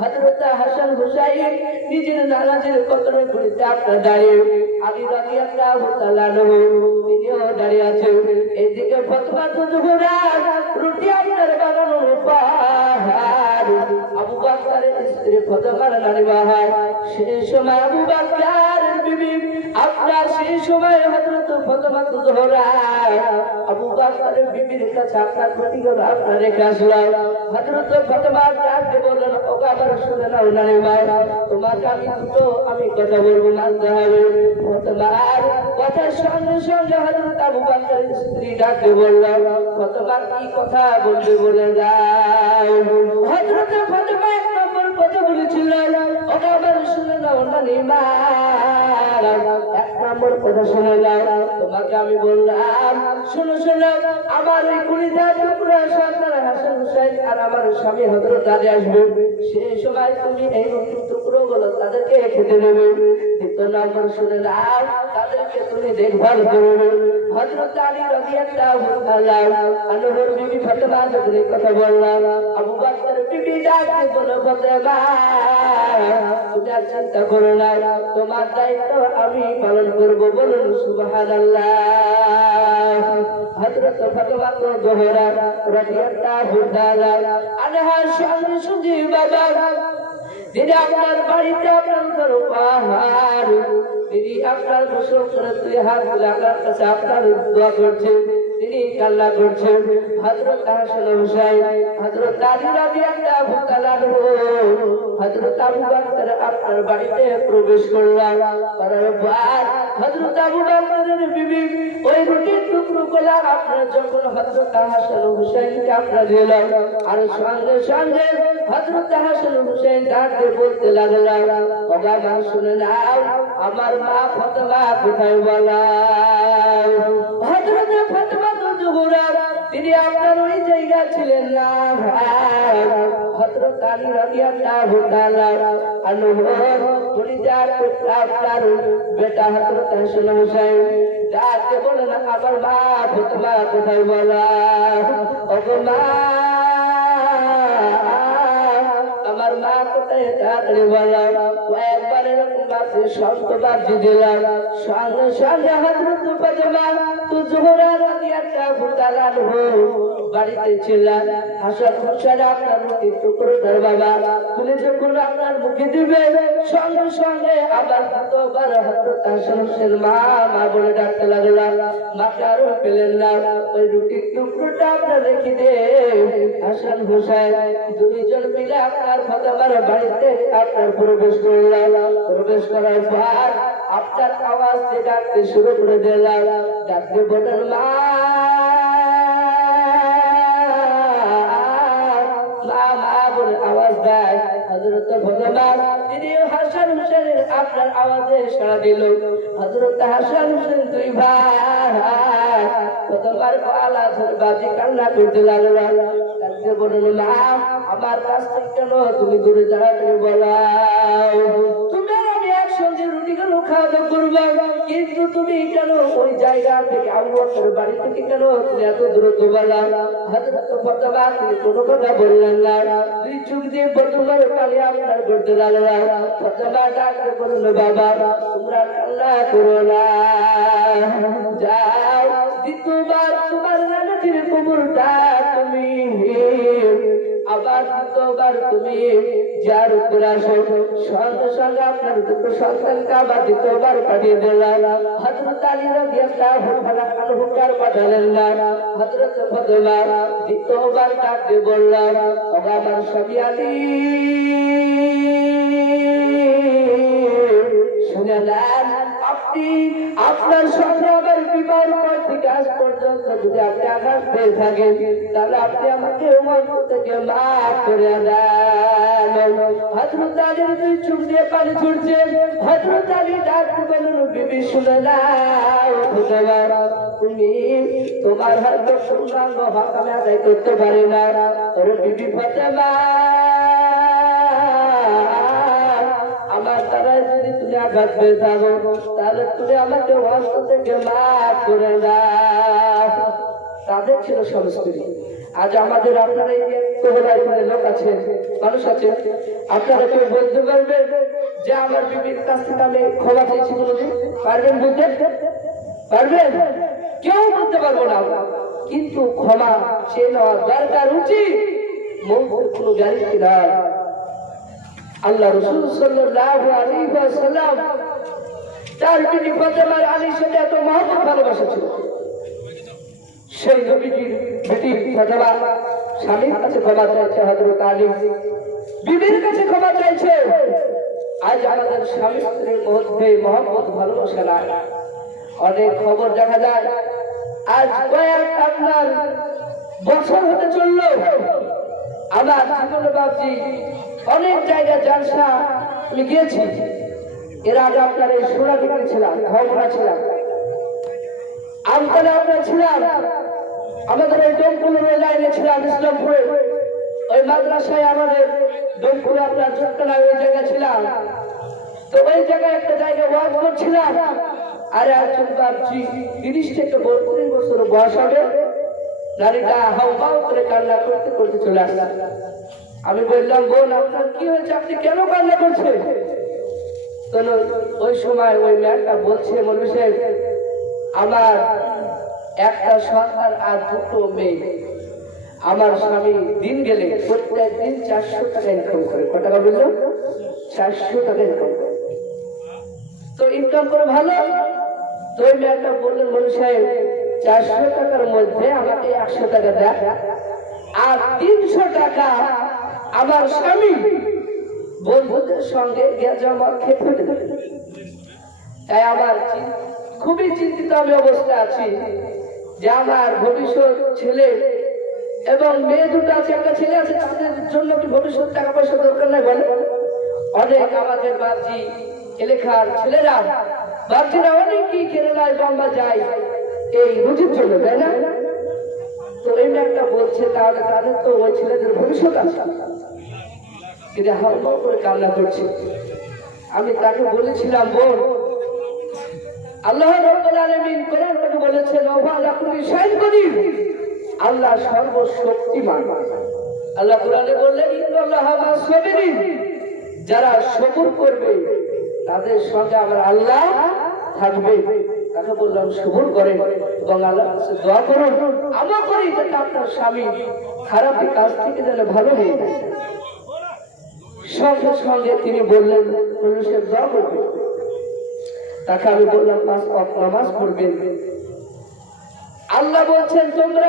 হযরত হাসান হোসেন নিজের নারাজের খবরের গুলিতে আপনার দাঁড়িয়ে আলী রাদিয়াল্লাহু তাআলা তিনিও দাঁড়িয়ে আছেন এইদিকে ফাতেমা জোহরা রুটি আপনার বানানোর উপহার আবু বকরের স্ত্রী ফাতেমার নানিমা হয় সেই সময় আবু বকরের বিবি আপনার সেই সময় হযরত ফাতেমা জোহরা আবু বকরের বিবির কাছে আপনার প্রতিজ্ঞা আপনার রেখে আসলাম হযরত ফাতেমা ডাকতে বললেন ওগো আবার শুনে নাও নানিমা তোমাকে আমি কথা বলবো মানতে হবে ফাতেমার কথার সঙ্গে সঙ্গে হযরত আবু বকরের স্ত্রী ডাকতে বললেন ফাতেমা কি কথা বলবে বলে যাও হযরত ফাতেমা এক নম্বর কথা বলেছিলেন ওগো আবার শুনে নাও নানিমা এক নম্বর কথা শুনে নাও তোমাকে আমি বললাম শোনো শোনো আমার ওই কুড়িটা টুকরা সন্তান হাসান হোসেন আর আমার স্বামী হযরত আলী আসবে সেই সময় তুমি এই টুকরোগুলো তাদেরকে খেতে দেবে দ্বিতীয় নম্বর শুনে নাও তাদেরকে তুমি দেখভাল করবে হযরত আলী রাদিয়াল্লাহু তাআলা আনহুর বিবি ফাতেমা যখন কথা বললাম আবু বকর বিবি ডাকতে বলে ফাতেমা তুমি আর চিন্তা করো না তোমার দায়িত্ব আমি পালন করব বলুন সুবহানাল্লাহ হযরত ফাতেমা জোহরা রাদিয়াল্লাহু তাআলা আনহার সঙ্গে সঙ্গে বাবা তিনি আপনার বাড়িতে আপনার উপহার তিনি আপনার গোসল করে দুই হাত তুলে আপনার কাছে আপনার দোয়া করছেন তিনি কান্না করছেন হযরত হাসান হোসেন হযরত আলী রাদিয়াল্লাহু তাআলা হযরত আবু বকর আপনার বাড়িতে প্রবেশ করলেন করার পর হযরত আবু বকরের বিবি ওই রুটির টুকরোগুলো আপনার যখন হযরত হাসান হোসেনকে আপনার দিলেন আর সঙ্গে সঙ্গে হযরত হাসান হোসেন ডাকতে বলতে লাগলেন বাবা মা শুনে নাও আমার মা ফাতেমা কোথায় বলা হযরত ফাতেমা জোহরা তিনি আপনার ওই জায়গা ছিলেন না হযরত আলী রাদিয়াল্লাহু তাআলা আনহুর পরিবার আপনার বেটা হযরত হাসান হোসেন ডাকতে বলেন আমার মা ফাতেমা কোথায় বলা ওগো মা আমার মা কোথায় তাড়াতাড়ি বলা একবার এরকম বাসে সন্তবার দিলাম সঙ্গে সঙ্গে হযরত ফাতেমা জোহরা রাদিয়াল্লাহু তাআলা বাড়িতে ছিলেন হাসান হোসেন আপনার মুখে টুকরো ধর বাবা তুমি যখন আপনার মুখে দিবে সঙ্গে সঙ্গে আবার দ্বিতীয়বার হযরত হাসান হোসেন মা মা বলে ডাকতে লাগলেন মাকে আরো পেলেন না ওই রুটির টুকরোটা আপনার রেখে দে হাসান হোসেন দুইজন মিলে আপনার ফাতেমার বাড়িতে আপনার প্রবেশ করলেন প্রবেশ করার পর আপনার আওয়াজ দিয়ে ডাকতে শুরু করে দিলেন ডাকতে বলেন মা আওয়াজ দেয় হযরত ফাতেমা তিনি হাসান হোসেনের আপনার আওয়াজে সাড়া দিল হযরত হাসান হোসেন দুই ভাই ফাতেমার গলা ধরে বাজি কান্না করতে লাগলেন কাঁদতে বললেন মা আমার কাছ থেকে কেন তুমি দূরে দাঁড়াতে বলাও তুমি আমি একসঙ্গে রুটিগুলো খাওয়া দাওয়া করবো কিন্তু তুমি কেন ওই জায়গা থেকে আবু বকরের বাড়ি থেকে কেন তুমি এত দূরত্ব বলা হযরত ফাতেমা তিনি কোনো কথা বললেন না দুই চোখ দিয়ে ফাতেমার পানি আপনার করতে লাগলেন ফাতেমা ডাকতে বলল বাবা তোমরা কান্না করো না যাও দ্বিতীয়বার তোমার নানাজির কবরটা তুমি আবার দ্বিতীয়বার তুমি যার উপর আসো সঙ্গে সঙ্গে আপনার দুটো সন্তানকে আবার দ্বিতীয়বার পাঠিয়ে দিলেন। হযরত আলী রাদিয়াল্লাহু তাআলা আনহু কার পাঠালেন না, হযরত ফাতেমা দ্বিতীয়বার ডাকতে বললেন, ও আমার স্বামী আলী শুনেন, আপনি আপনার সঙ্গে আমার বিবাহের পর থেকে আজ পর্যন্ত যদি আপনি আঘাত পেয়ে থাকেন তাহলে আপনি আমাকে উমর থেকে মাফ করে দেন। হযরত আলীর দুই চোখ দিয়ে পানি ঝরছে। হযরত আলী ডাকতে বললেন, বিবি শুনে নাও, তুমি তোমার হয়তো পূর্ণাঙ্গ হক আমি আদায় করতে পারি না। ওরে বিবি ফাতেমা, আমার দ্বারা যদি তুমি আঘাত পেয়ে থাকো তাহলে তুমি আমাকে হস্ত থেকে মাফ করে দাও। তাদের ছিল সংস্কৃতি। আজ আমাদের আপনারা এই যে তোহরায় লোক আছে, মানুষ আছে, আপনারা কেউ বলতে পারবেন যে আমার বিবির কাছ থেকে আমি ক্ষমা চাইছি কোনোদিন? পারবেন বলতে? পারবেন? কেউ বলতে পারবো না। কিন্তু ক্ষমা চেয়ে নেওয়া দরকার, উচিত। মৌতের কোনো গ্যারান্টি নাই। আল্লাহ রাসূল সাল্লাল্লাহু আলাইহি ওয়াসাল্লাম তার বিবি ফাতেমার আলীর সাথে এত মহব্বত ভালোবাসা ছিল। সেই নবীজির বেটি ফাতেমা স্বামীর কাছে ক্ষমা চাইছে, হযরত আলী বিবির কাছে ক্ষমা চাইছে। আজ আমাদের স্বামী স্ত্রীর মধ্যে মহব্বত ভালোবাসা নাই। অনেক খবর দেখা যায় আজ কয়েক আপনার বছর হতে চললো আমার জীবনে ভাবছি অনেক জায়গায় জালসা আমি গিয়েছি। এর আগে আপনার এই সোনারপুরে ছিলাম, ধর্মরা ছিলাম, আমতলা আমরা ছিলাম, আমাদের এই ডোমপুরের লাইনে ছিলাম, ইসলামপুরে ওই মাদ্রাসায় আমাদের ডোমপুরে আপনার চট্টগ্রাম ওই জায়গায় ছিলাম। তো ওই জায়গায় একটা জায়গায় ওয়াজ করছিলাম। আরে একজন ভাবছি 30 থেকে 32 বছর বয়স হবে, নারীটা হাউমাউ করে কান্না করতে করতে চলে আসলাম। আমি বললাম, বোন আপনার কি হয়েছে, আপনি কেন কান্না করছেন? তো ওই সময় ওই মেয়েটা বলছে, মৌলভী সাহেব আমার একটা সন্তান আর দুটো মেয়ে, আমার স্বামী দিন গেলে প্রত্যেক দিন 400 টাকা ইনকাম করে। কত টাকা বললো? 400 টাকা ইনকাম করে। তো ইনকাম করে ভালো। তো ওই মেয়েটা বললেন, মৌলভী সাহেব 400 টাকার মধ্যে আমাকে 100 টাকা দেয় আর 300 টাকা আমার স্বামী বন্ধুদের সঙ্গে জমা খেতে দেবে। তাই আমার খুবই চিন্তিত আমি অবস্থা আছি যে আমার ভবিষ্যৎ ছেলে এবং মেয়ে দুটো আছে, একটা ছেলে আছে, তাদের জন্য কি ভবিষ্যৎ টাকা পয়সা দরকার নাই? বলে অনেক আমাদের বাপজি এলাকার ছেলেরা, বাপজিরা অনেকেই কেরালায় বাম্বা যায় এই রুজির জন্য, তাই না? তো এই একটা বলছে তাহলে তাদের তো ওই ছেলেদের ভবিষ্যৎ আছে, কিন্তু হাওয়া করে কান্না করছে। আমি তাকে বলেছিলাম, বোন আল্লাহ রাব্বুল আলামিন কোরআন থেকে বলেছেন, ওয়া লাকুল শাইন করিম, আল্লাহ সর্বশক্তিমান। আল্লাহ কোরআনে বললেন, ইন্নাল্লাহা মা'আস সাবিরিন, যারা সবর করবে তাদের সঙ্গে আমার আল্লাহ থাকবে। তাকে বললাম সবর করেন এবং আল্লাহর কাছে দোয়া করুন, আমা করি যাতে আপনার স্বামী খারাপ কাজ থেকে যেন ভালো হয়ে যায়। সঙ্গে সঙ্গে তিনি বললেন, মানুষের দোয়া করবে। তাকে আমি বললাম, 5 ওয়াক্ত নামাজ পড়বেন। আল্লাহ বলছেন, তোমরা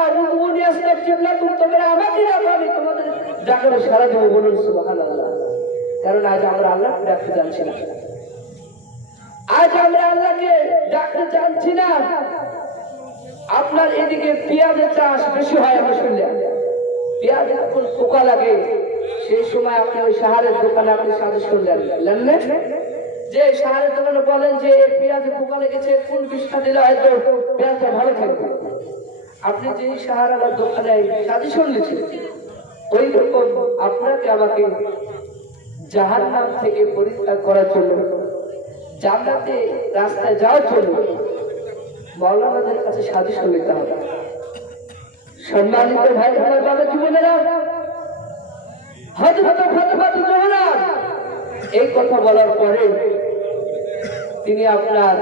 তোমরা আমাকে রাখো, আমি তোমাদের ডাকলে সারা দেবো। বলুন সুবহানাল্লাহ। কারণ আজ আমরা আল্লাহকে ডাকতে জানছি না, আজ আমরা আল্লাহকে ডাকতে জানছি না। আপনার এদিকে পেঁয়াজের চাষ বেশি হয়, আমি শুনলাম পেঁয়াজ যখন পোকা লাগে সেই সময় আপনি ওই সাহারের দোকানে আপনি সাজেশন নেন যে সাহারের দোকানে বলেন যে পেঁয়াজে পোকা লেগেছে, কোন বিষটা দিলে হয়তো পেঁয়াজটা ভালো থাকবে। আপনি যে সাহারার দোকানে সাজেশন নিচ্ছেন, ওই রকম আপনাকে আমাকে জাহান্নাম থেকে পরিত্যাগ করার জন্য, জান্নাতে রাস্তায় যাওয়ার জন্য মাওলানাদের কাছে সাজেশন নিতে হবে। সম্মানিত ভাই বোনেরা, বাবা জীবনেরা, হযরত ফাতেমা জোহরা এই কথা বলার পরে তিনি আপনার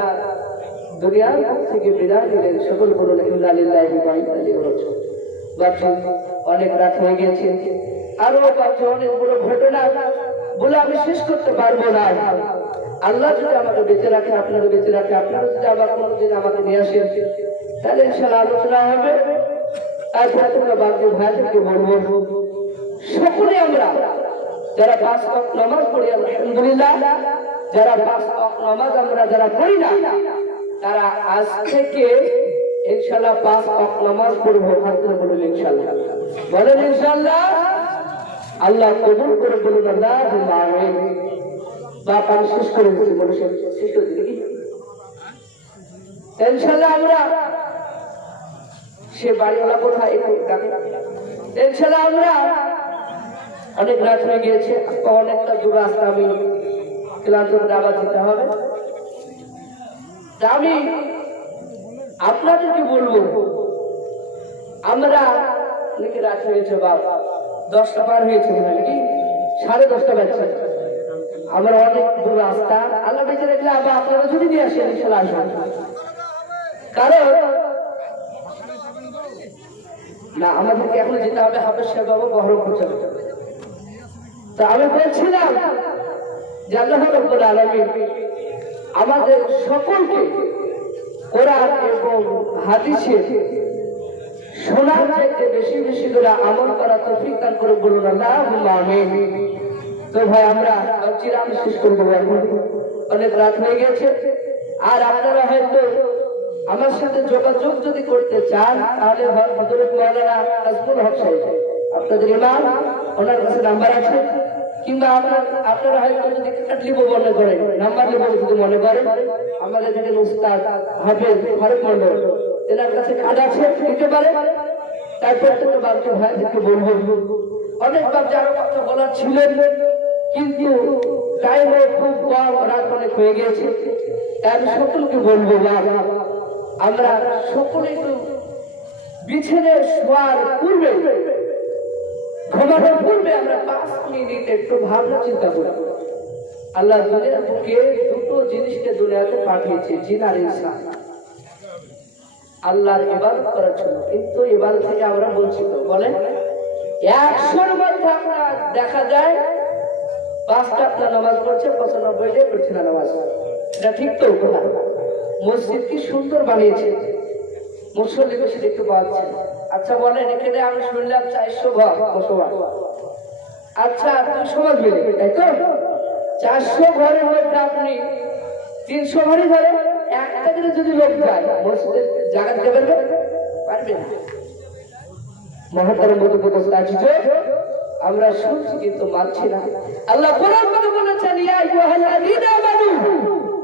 দুনিয়ার থেকে বিদায় নিলেন। সকল বলুন ইন্না লিল্লাহি ওয়া ইন্না ইলাইহি রাজিউন। অনেক রাত হয়ে গেছে, আরো আছে অনেক বড় ঘটনা বলে আমি শেষ করতে পারবো না। আল্লাহ যদি আমাকে বেঁচে রাখে, আপনাকে বেঁচে রাখে, আপনারা যদি আবার কোনোদিন আমাকে নিয়ে আসেন, তাহলে ইনশাআল্লাহ আলোচনা হবে। আর তোমরা বাকি ভাইদেরকে বলবো, সকলে আমরা যারা 5 ওয়াক্ত নামাজ পড়ি আলহামদুলিল্লাহ, যারা 5 ওয়াক্ত নামাজ আমরা যারা পড়ি না, তারা আজ থেকে ইনশাআল্লাহ 5 ওয়াক্ত নামাজ পড়বো। হাত তুলে বলুন ইনশাআল্লাহ, বলেন ইনশাআল্লাহ। আল্লাহ কবুল করে বলুন আল্লাহুম্মা আমিন। বাপ আমি শেষ করে দিচ্ছি, বলে শেষ করে দিই ইনশাআল্লাহ। আমরা সে বাড়িওয়ালা কোথায় একটু ডাকে ইনশাআল্লাহ। আমরা অনেক রাত হয়ে গিয়েছে, অনেকটা দূর রাস্তা, আমি ক্লান্ত হয়ে আবার যেতে হবে। আমি আপনাদেরকে বলবো, আমরা নাকি রাত হয়েছে বাবা, 10টা পার হয়েছে নাকি 10:30 বাজছে। আমরা অনেক দূর রাস্তা, আল্লাহ বেঁচে রাখলে আবার আপনারা যদি নিয়ে আসেন ইনশাআল্লাহ আসবেন। কারণ না আমাদেরকে এখন যেতে হবে হাফেজ সাহেব বাবু বহরম করতে হবে। তা আমি বলছিলাম যে আল্লাহ রাব্বুল আলামিন আমাদের সকলকে কোরআন এবং হাদিসে শোনার চাইতে বেশি বেশি করে আমল করা তৌফিক দান করে বলুন আল্লাহুম্মা আমিন। তো ভাই আমরা চিরাম শেষ করে দেবো, এখন অনেক রাত হয়ে গেছে। আর আপনারা হয়তো আমার সাথে যোগাযোগ যদি করতে চান, তাহলে হযরত মাওলানা নাজমুল হক সাহেব আপনাদের ইমাম, ওনার কাছে নাম্বার আছে, কিংবা আপনারা হয়তো যদি কার্ড লিব মনে করেন, নাম্বার লিব যদি মনে করেন, আমাদের এখানে উস্তাদ হাফেজ ফারুক মন্ডল এনার কাছে কার্ড আছে, দিতে পারে। তারপর তো বাকি ভাইদেরকে বলবো, অনেক বাকি আরো কথা বলার ছিল, কিন্তু টাইম খুব কম, রাত অনেক হয়ে গিয়েছে। আমি সকলকে বলবো আমরা সকলে একটু বিছানে শোয়ার পূর্বে, ঘুমানোর পূর্বে আমরা 5 মিনিট একটু ভাবনা চিন্তা করি। আল্লাহ দুনিয়ার বুকে দুটো জিনিসকে দুনিয়াতে পাঠিয়েছে, জিন আর ইনসান, আল্লাহর ইবাদত করার জন্য। কিন্তু ইবাদত থেকে আমরা বঞ্চিত। বলেন 100-র মধ্যে আপনার দেখা যায় 5টা আপনার নামাজ পড়ছে, 95টাই পড়ছে না নামাজ। এটা ঠিক তো? মসজিদ কি সুন্দর বানিয়েছে, মুসল্লি বেশি দেখতে পাওয়া যাচ্ছে। আচ্ছা বলেন, এখানে আমি শুনলাম 400 ঘর বসবাস, আচ্ছা 200 সমাজ মিলে, তাই তো? 400 ঘরের মধ্যে আপনি 300 ঘরই ধরেন, একটা দিনে যদি লোক যায় মসজিদের জায়গা দিতে পারবে না। মহাতারের মতো উপস্থিত আছি যে আমরা শুনছি কিন্তু মানছি না। আল্লাহ কোরআন মধ্যে বলেছেন, ইয়া আইয়ুহাল্লাযীনা আমানু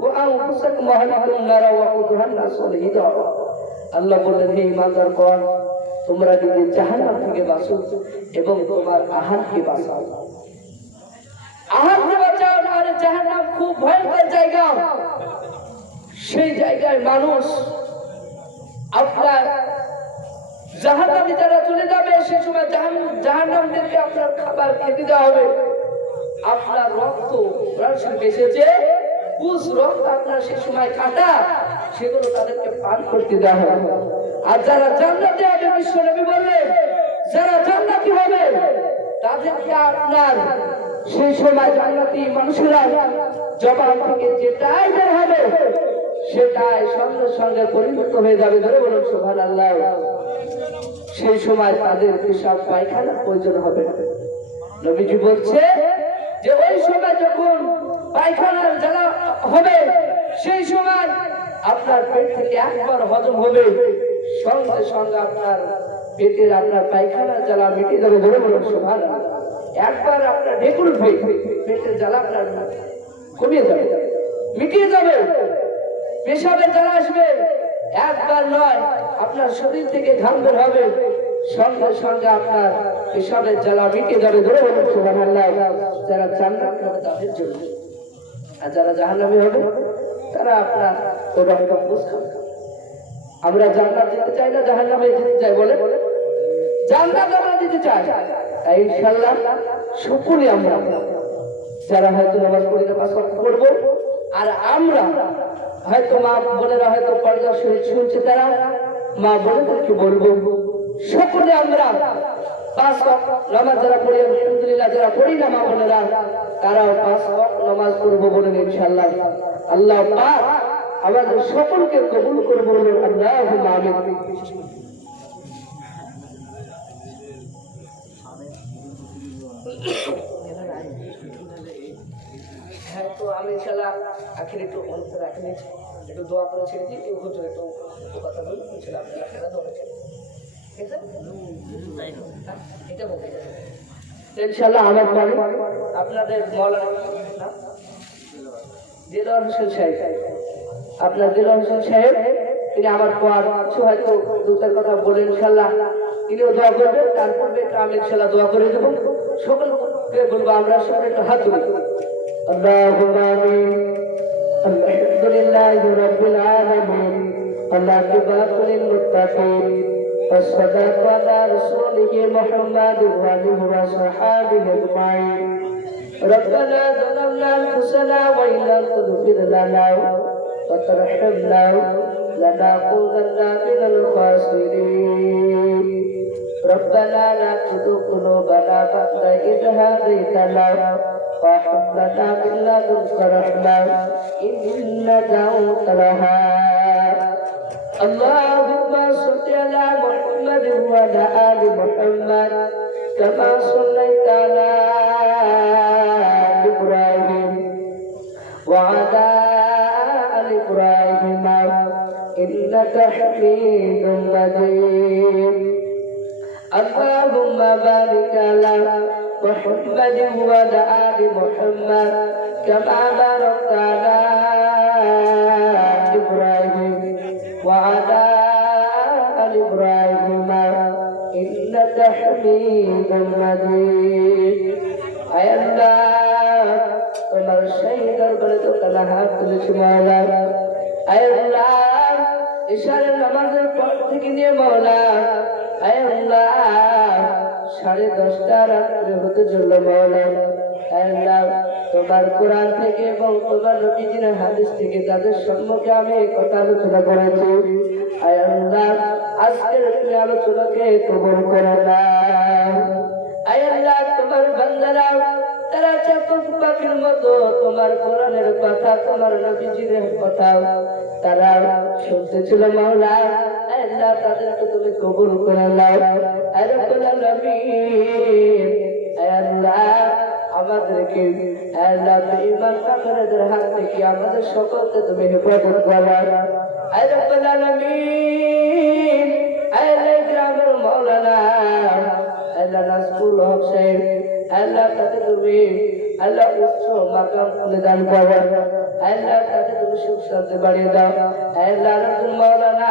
ওয়া আনফুসাকুম ওয়া আহলিকুম নারা ওয়া কুদুহান নাস ওয়াল হিজারা। আল্লাহ বলেন, হে ঈমানদারগণ, তোমরা নিজে জাহান্নাম থেকে বাঁচো এবং তোমার আহালকে বাঁচাও। আহালকে বাঁচাও, আর জাহান্নাম খুব ভয়ঙ্কর জায়গা। সেই জায়গায় মানুষ আপনার জাহান্নামে যারা চলে যাবে, সেই সময় জাহান্নামীদেরকে আপনার খাবার খেতে দেওয়া হবে। আপনার রক্ত বেঁচেছে, কুশ রক্ত আপনার সেই সময় কাটা, সেগুলো তাদেরকে পান করতে দেওয়া হবে। আর যারা জান্নাতে হবে, বিশ্ব নবী বললেন, যারা জান্নাতি হবে তাদেরকে আপনার সেই সময় জান্নাতি মানুষেরা জবান থেকে যেটাই বের হবে সেটাই সঙ্গে সঙ্গে পরিণত হয়ে যাবে। ধরে বলুন সুবহানাল্লাহ। সেই সময় তাদের পেশাব পায়খানার প্রয়োজন হবে না। নবীজি বলছে যে ওই সময় যখন পায়খানার জ্বালা হবে, সেই সময় আপনার পেট থেকে একবার হজম হবে, সঙ্গে সঙ্গে আপনার পেটের আপনার পায়খানার জ্বালা মিটে যাবে। ধরে বলুন সুবহানাল্লাহ। একবার আপনার ঢেকুর পেটের জ্বালা আপনার কমিয়ে যাবে, মিটিয়ে যাবে। পেশাবের জ্বালা আসবে, একবার নয়, আপনার শরীর থেকে ঘাম বের হবে, সঙ্গে সঙ্গে আপনার পেশাবের জ্বালা মিটে যাবে। ধরে বলুন সুবহানাল্লাহ। যারা জান্নাত হবে তাদের জন্য, আর যারা জাহান্নামী হবে তারা আপনার কোরআনটা বুঝবে। আমরা জান্নাত যেতে চাই না জাহান্নামে যেতে চাই? বলে জান্নাত আমরা যেতে চাই। তাই ইনশাআল্লাহ সকলে আমরা যারা হয়তো নামাজ পড়ি না পাঁচ ওয়াক্ত পড়বো, আর আমরা হয়তো মা বোনেরা হয়তো পর্দা শুনছে, তারা মা বোনেদেরকে বলবো সকলে আমরা 5 ওয়াক্ত নামাজ যারা পড়ি, আলহামদুলিল্লাহ, যারা পড়ি না মা বোনেরা তারাও 5 ওয়াক্ত নামাজ পড়বো বলেন ইনশাআল্লাহ। আল্লাহ পাক আমাদের সকলকে কবুল করবো বলেন আল্লাহুম্মা আমিন। হ্যাঁ, তো আমি ইনশাআল্লাহ আখির একটু অন্তর রাখি নিয়েছি, একটু দোয়া করে ছেড়ে দিই, কেউ হুজুর একটু কথা বলুন ইনশাআল্লাহ। আপনারা দোয়া করেছেন, ঠিক আছে? এটা বলতে ইনশাআল্লাহ আমার পরে আপনাদের মাওলানা দিলওয়ার হোসেন সাহেব, আপনার দিলওয়ার হোসেন সাহেব, তিনি আমার পর কিছু হয়তো দুটার কথা বলে ইনশাআল্লাহ তিনিও দোয়া করবেন। তারপরে একটু আমি ইনশাআল্লাহ দোয়া করে দেবো। সকলকে বলবো আমরা সকলে একটু হাত তুলি। আল্লাহুম্মা আমিন। আলহামদুলিল্লাহি রাব্বিল আলামিন। আল-আকিবাতু লিল মুত্তাকিন। والصلاة على رسوله محمد وآله وصحبه أجمعين. ربنا ظلمنا أنفسنا وإن لم تغفر لنا وترحمنا لنكونن من الخاسرين. ربنا لا تزغ قلوبنا بعد إذ هديتنا وهب لنا من لدنك رحمة إنك أنت الوهاب. اللهم صل على محمد وعلى آل محمد كما صليت على إبراهيم وعلى آل إبراهيم إنك حميد مجيد. اللهم بارك على محمد وعلى آل محمد كما باركت على إبراهيم وعلى آل إبراهيم إنك حميد مجيد. أي الله তোমার সেই দরবারে তো কালা হাত তুলেছি মাওলা। আয় আল্লাহ ইশারের নামাজের পর থেকে নিয়ে মাওলা, আয় আল্লাহ 10:30 রাত্রে হতে চলল মাওলা। আয় আল্লাহ তোমার কোরআন থেকে এবং তোমার নবীজির হাদিস থেকে তাদের সম্মুখে আমি এই কথা আলোচনা করেছি। আয় আল্লাহ আজকের এই আলোচনাকে কবুল করে নাও। আয় আল্লাহ তোমার বান্দারা তারা চাতক পাখির মতো তোমার কোরআনের কথা, তোমার নবীজির কথা তারা শুনতেছিল মাওলা। আয় আল্লাহ তাদেরকে তুমি কবুল করে নাও। আয় রব্বুল আলামিন, আয় আল্লাহ আমাদেরকে আল্লাহ ঈমান কাফেরদের হাত থেকে আমাদের সকলকে তুমি হেফাজত করো। আয় রব্বুল আলামিন, আয় গ্রামের মাওলানা আল্লাহ নাজমুল হক সাহেব, আল্লাহ তাকে তুমি আল্লাহ উচ্চ মাকাম খুলে দান করো। আল্লাহ তাকে তুমি সুখ শান্তি বাড়িয়ে দাও। আল্লাহ রাসূল মাওলানা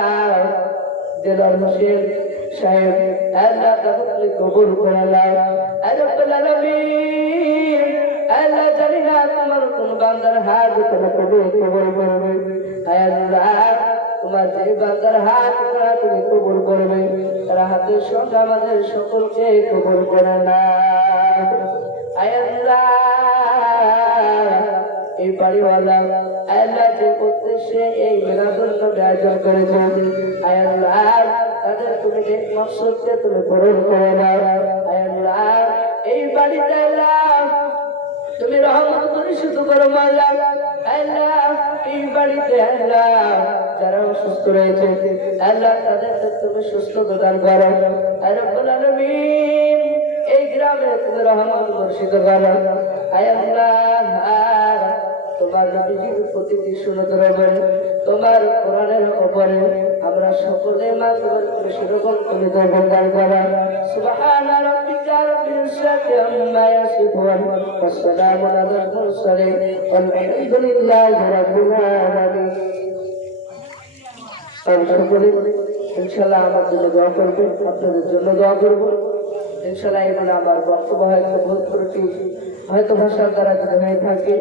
দিলওয়ার হোসেন সাহেব, আল্লাহ তাকে তুমি কবুল করে নাও। আয় রব্বুল আলামিন, আল্লাহ জানি না তোমার কোন বান্দার হাত তুমি কবুল করবে। আয় আল্লাহ তোমার যে বান্দার হাত তুমি কবুল করবে তার হাতের সঙ্গে আমাদের সকলকে কবুল করে নাও। আয় আল্লাহ এই বাড়িওয়ালা আল্লাহ যে উদ্দেশ্যে এই মিলাদুন নবী আয়োজন করেছে, আয় আল্লাহ তাদের তুমি নেক মকসদকে তুমি পূরণ করে নাও। আয় আল্লাহ এই বাড়িতে আল্লাহ তুমি রহমত পরিশোধ করো মাওলা। আল্লাহ এই বাড়িতে আল্লাহ যারা অসুস্থ রয়েছে আল্লাহ তাদেরকে তুমি সুস্থ দান করো। আয় রব্বুল আলামিন এই গ্রামে তুমি রহমত বর্ষিত করো। আয় আল্লাহ তোমার নবীজির প্রতিটি সুন্দর হবে, তোমার কোরআনের উপরে আমরা সকলে মাধ্যমে তুমি সেরকম তুমি দান করো। সুবহানা রাব্বিকা রাব্বিল ইজ্জাতি আম্মা ইয়াসিফুন ওয়া সালামুন আলাল মুরসালিন ওয়ালহামদুলিল্লাহি রাব্বিল আলামিন। সকলে ইনশাআল্লাহ আমার জন্য দোয়া করবেন, আপনাদের জন্য দোয়া করব ইনশাআল্লাহ। এই বলে আমার বক্তব্য হয়তো ভুল ত্রুটি হয়তো ভাষার দ্বারা যদি হয়ে থাকে